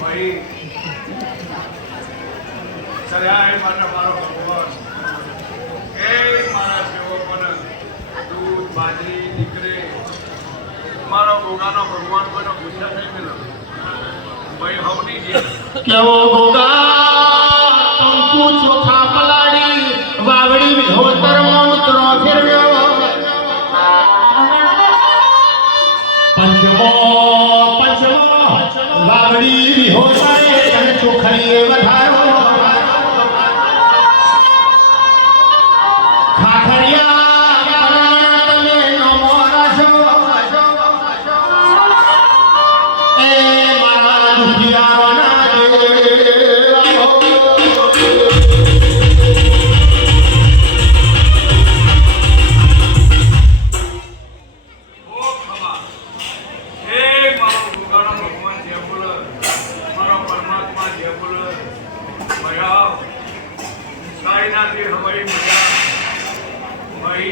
ભાઈ સદાય માટે મારો ભગવાન એ મારા સેવકોને દૂધ બાજરી દીકરી મારો ગોગાનો ભગવાન કોઈનો ગુસ્સા થઈ ગયેલો ભાઈ હવની જે કેવો ગોગા કંકુ ચોખા પલાડી વાવડી વિહોતર મંત્રો ફેરવ્યો. પંચમો ખાખરિયા बचाव साईनाथ जी हमारी मज़ा वही